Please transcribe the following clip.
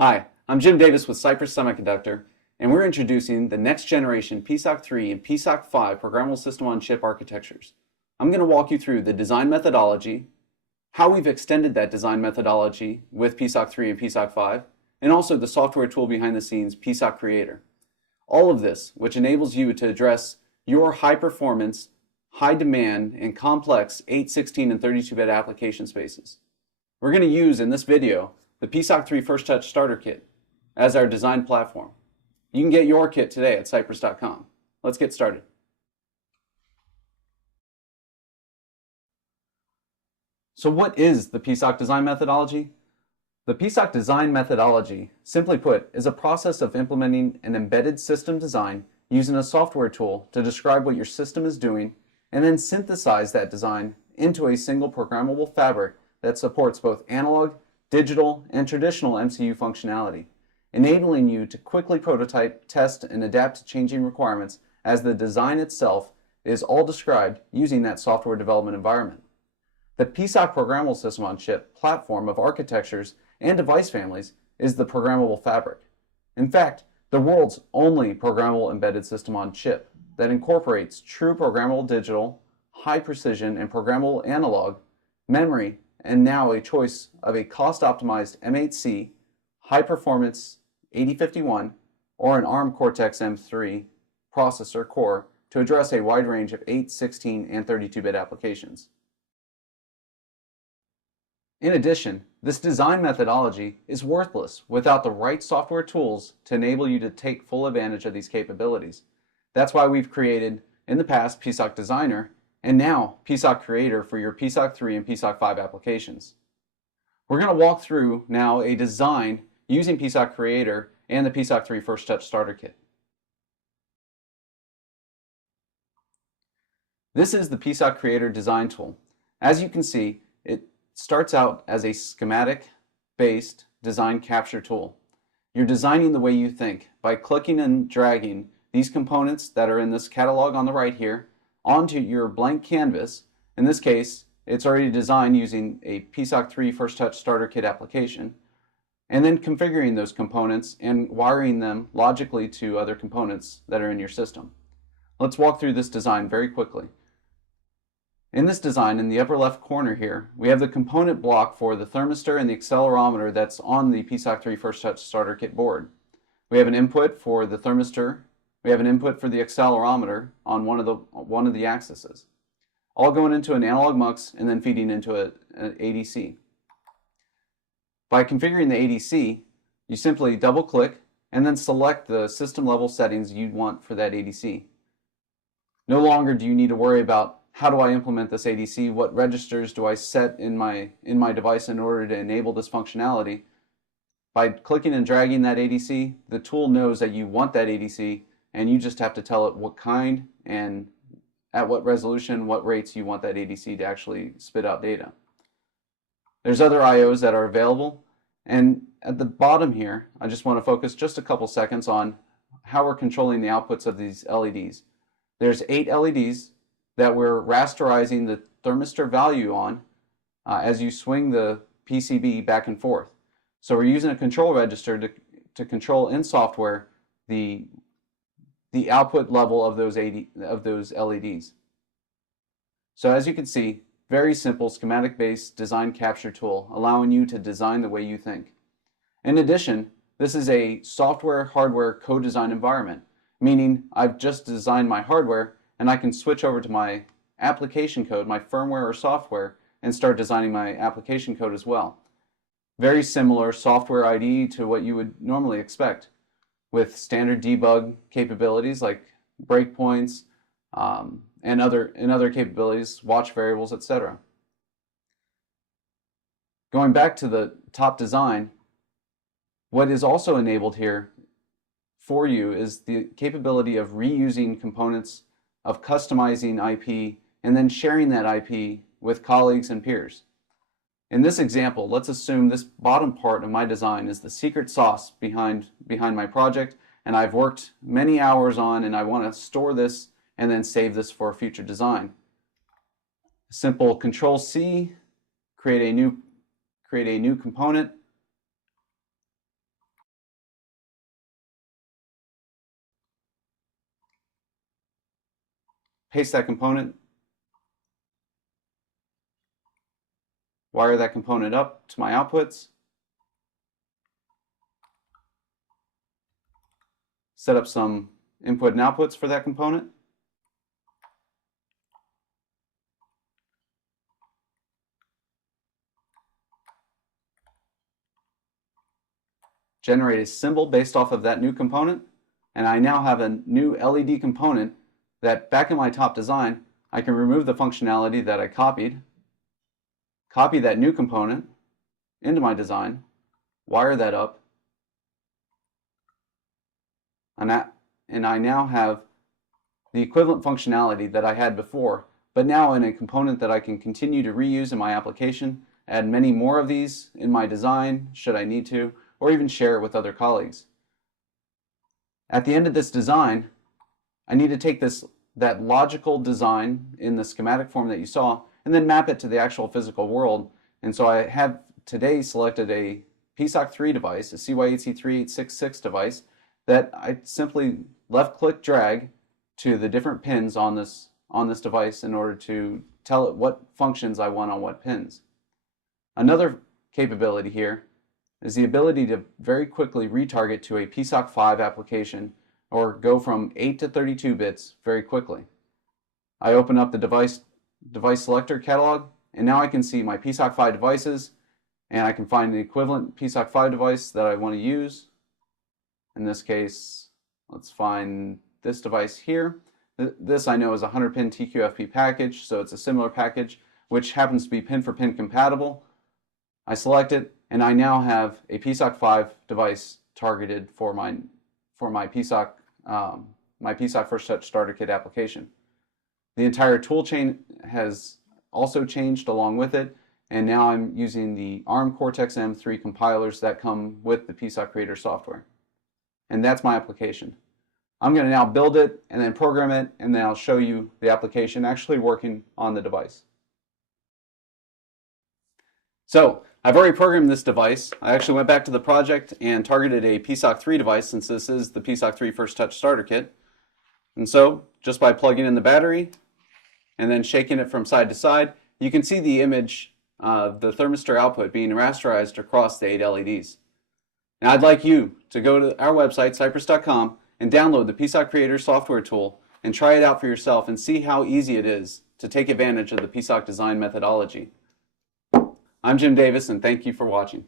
Hi, I'm Jim Davis with Cypress Semiconductor, and we're introducing the next generation PSoC 3 and PSoC 5 programmable system-on-chip architectures. I'm going to walk you through the design methodology, how we've extended that design methodology with PSoC 3 and PSoC 5, and also the software tool behind the scenes, PSoC Creator. All of this, which enables you to address your high-performance, high-demand, and complex 8, 16, and 32-bit application spaces. We're going to use in this video the PSoC 3 First Touch Starter Kit as our design platform. You can get your kit today at cypress.com. Let's get started. So what is the PSoC design methodology? The PSoC design methodology, simply put, is a process of implementing an embedded system design using a software tool to describe what your system is doing and then synthesize that design into a single programmable fabric that supports both analog, digital, and traditional MCU functionality, enabling you to quickly prototype, test, and adapt to changing requirements as the design itself is all described using that software development environment. The PSoC programmable system-on-chip platform of architectures and device families is the programmable fabric. In fact, the world's only programmable embedded system-on-chip that incorporates true programmable digital, high precision, and programmable analog, memory, and now a choice of a cost-optimized M8C, high-performance 8051, or an ARM Cortex-M3 processor core to address a wide range of 8, 16, and 32-bit applications. In addition, this design methodology is worthless without the right software tools to enable you to take full advantage of these capabilities. That's why we've created, in the past, PSoC Designer, and now PSoC Creator for your PSoC 3 and PSoC 5 applications. We're going to walk through now a design using PSoC Creator and the PSoC 3 First Touch Starter Kit. This is the PSoC Creator design tool. As you can see, it starts out as a schematic-based design capture tool. You're designing the way you think by clicking and dragging these components that are in this catalog on the right here onto your blank canvas. In this case, it's already designed using a PSoC 3 First Touch Starter Kit application, and then configuring those components and wiring them logically to other components that are in your system. Let's walk through this design very quickly. In this design, in the upper left corner here, we have the component block for the thermistor and the accelerometer that's on the PSoC 3 First Touch Starter Kit board. We have an input for the thermistor. We have an input for the accelerometer on one of the axes, all going into an analog mux and then feeding into an ADC. By configuring the ADC, you simply double-click and then select the system-level settings you want for that ADC. No longer do you need to worry about how do I implement this ADC, what registers do I set in my device in order to enable this functionality. By clicking and dragging that ADC, the tool knows that you want that ADC, and you just have to tell it what kind and at what resolution, what rates you want that ADC to actually spit out data. There's other IOs that are available, and at the bottom here, I just want to focus just a couple seconds on how we're controlling the outputs of these LEDs. There's 8 LEDs that we're rasterizing the thermistor value on as you swing the PCB back and forth. So we're using a control register to control in software the output level of those LEDs. So as you can see, very simple schematic-based design capture tool, allowing you to design the way you think. In addition, this is a software-hardware co-design environment, meaning I've just designed my hardware and I can switch over to my application code, my firmware or software, and start designing my application code as well. Very similar software IDE to what you would normally expect, with standard debug capabilities like breakpoints and other capabilities, watch variables, etc. Going back to the top design, what is also enabled here for you is the capability of reusing components, of customizing IP, and then sharing that IP with colleagues and peers. In this example, let's assume this bottom part of my design is the secret sauce behind my project, and I've worked many hours on, and I want to store this and then save this for a future design. Simple Control-C, create a new component, paste that component, wire that component up to my outputs, set up some input and outputs for that component, generate a symbol based off of that new component, and I now have a new LED component that back in my top design, I can remove the functionality that I copied, copy that new component into my design, wire that up, and I now have the equivalent functionality that I had before, but now in a component that I can continue to reuse in my application, add many more of these in my design should I need to, or even share it with other colleagues. At the end of this design, I need to take that logical design in the schematic form that you saw and then map it to the actual physical world. And so I have today selected a PSOC 3 device, a CY8C3866 device, that I simply left-click drag to the different pins on this device in order to tell it what functions I want on what pins. Another capability here is the ability to very quickly retarget to a PSOC 5 application or go from 8 to 32 bits very quickly. I open up the device selector catalog, and now I can see my PSOC 5 devices, and I can find the equivalent PSOC 5 device that I want to use. In this case, let's find this device here. This I know is a 100-pin TQFP package, so it's a similar package, which happens to be pin for pin compatible. I select it, and I now have a PSOC 5 device targeted for my PSOC First Touch Starter Kit application. The entire tool chain has also changed along with it, and now I'm using the ARM Cortex-M3 compilers that come with the PSOC Creator software. And that's my application. I'm going to now build it and then program it, and then I'll show you the application actually working on the device. So I've already programmed this device. I actually went back to the project and targeted a PSOC 3 device, since this is the PSOC 3 First Touch Starter Kit. And so just by plugging in the battery and then shaking it from side to side, you can see the image of the thermistor output being rasterized across the 8 LEDs. Now I'd like you to go to our website, cypress.com, and download the PSOC Creator software tool and try it out for yourself and see how easy it is to take advantage of the PSOC design methodology. I'm Jim Davis, and thank you for watching.